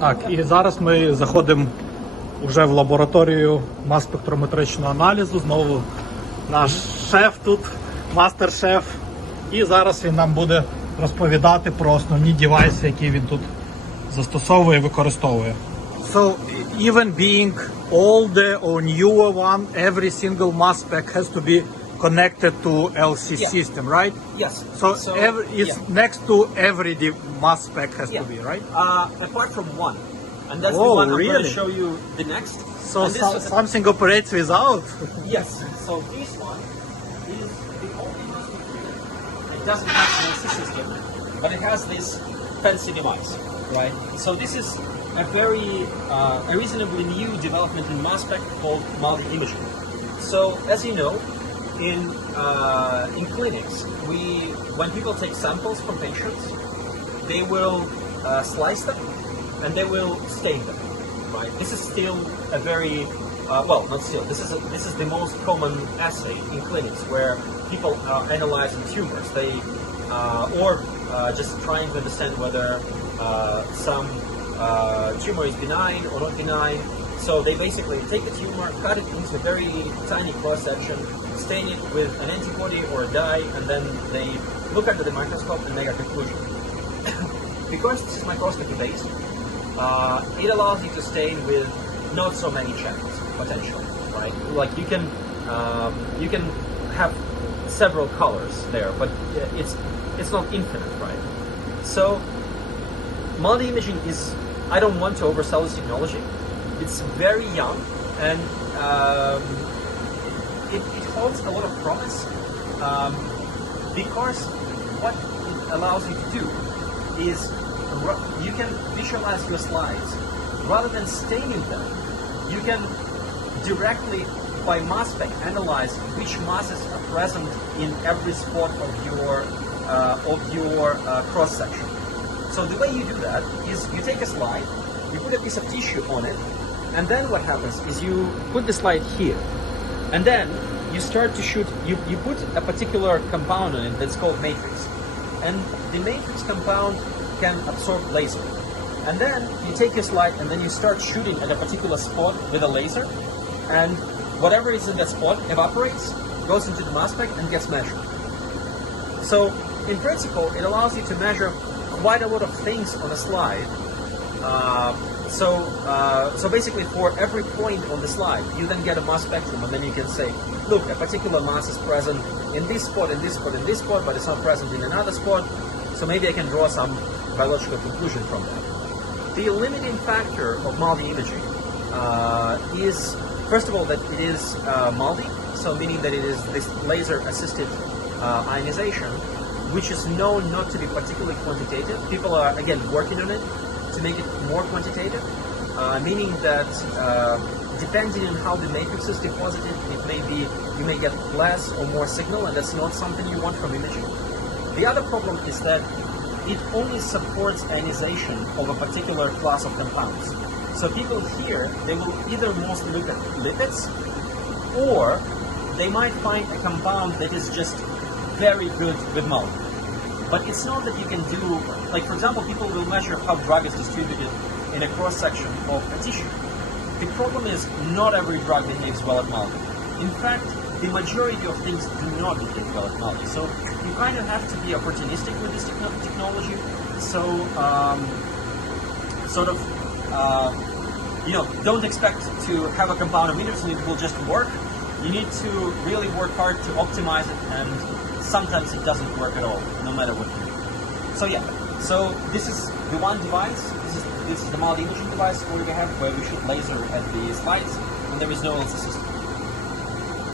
Так, і зараз ми заходимо вже в лабораторію масспектрометричного аналізу. Знову наш шеф тут, мастер-шеф. І зараз він нам буде розповідати про основні девайси, які він тут застосовує і використовує. So, even being older or newer one, every single mass spec has to be connected to LC system, right? Yes. So it's next to every mass spec has to be, right? Apart from one. And that's the Oh, one I'm going really? to show you the next. So And this something operates without? Yes. So this one is the only mass spec. It doesn't have an LC system, but it has this fancy device, right? So this is a reasonably new development in mass spec called MALDI Imaging. So as you know, in clinics, when people take samples from patients, they will slice them and they will stain them. Right? This is still a very well, not still. This is the most common assay in clinics where people are analyzing tumors. They or just trying to understand whether some tumor is benign or not benign. So they basically take the tumor, cut it into a very tiny cross section, stain it with an antibody or a dye, and then they look under the microscope and make a conclusion. Because this is microscopy based, it allows you to stain with not so many channels potentially, right? Like you can have several colors there, but it's not infinite, right? So MALDI imaging is, I don't want to oversell this technology. It's very young and it holds a lot of promise because what it allows you to do is you can visualize your slides. Rather than staining them, you can directly by mass spec analyze which masses are present in every spot of your cross section. So the way you do that is you take a slide, you put a piece of tissue on it, and then what happens is you put the slide here, and then you start to shoot, you put a particular compound on it that's called matrix. And the matrix compound can absorb laser. And then you take your slide and then you start shooting at a particular spot with a laser, and whatever is in that spot evaporates, goes into the mass spec and gets measured. So in principle, it allows you to measure quite a lot of things on a slide. So basically for every point on the slide, you then get a mass spectrum, and then you can say, look, a particular mass is present in this spot, in this spot, in this spot, but it's not present in another spot. So maybe I can draw some biological conclusion from that. The limiting factor of MALDI imaging is, first of all, that it is MALDI, so meaning that it is this laser-assisted ionization, which is known not to be particularly quantitative. People are, again, working on it to make it more quantitative, meaning that depending on how the matrix is deposited, it may be, you may get less or more signal, and that's not something you want from imaging. The other problem is that it only supports ionization of a particular class of compounds. So people here, they will either mostly look at lipids, or they might find a compound that is just very good with MALDI. But it's not that you can do, like for example, people will measure how drug is distributed in a cross-section of a tissue. The problem is not every drug behaves well at MALDI. In fact, the majority of things do not behave well at MALDI. So you kind of have to be opportunistic with this technology. So don't expect to have a compound of meters and it will just work. You need to really work hard to optimize it, and sometimes it doesn't work at all, no matter what you do. So yeah, so this is the one device. This is the MALDI imaging device where we shoot laser at the slides, and there is no LC system.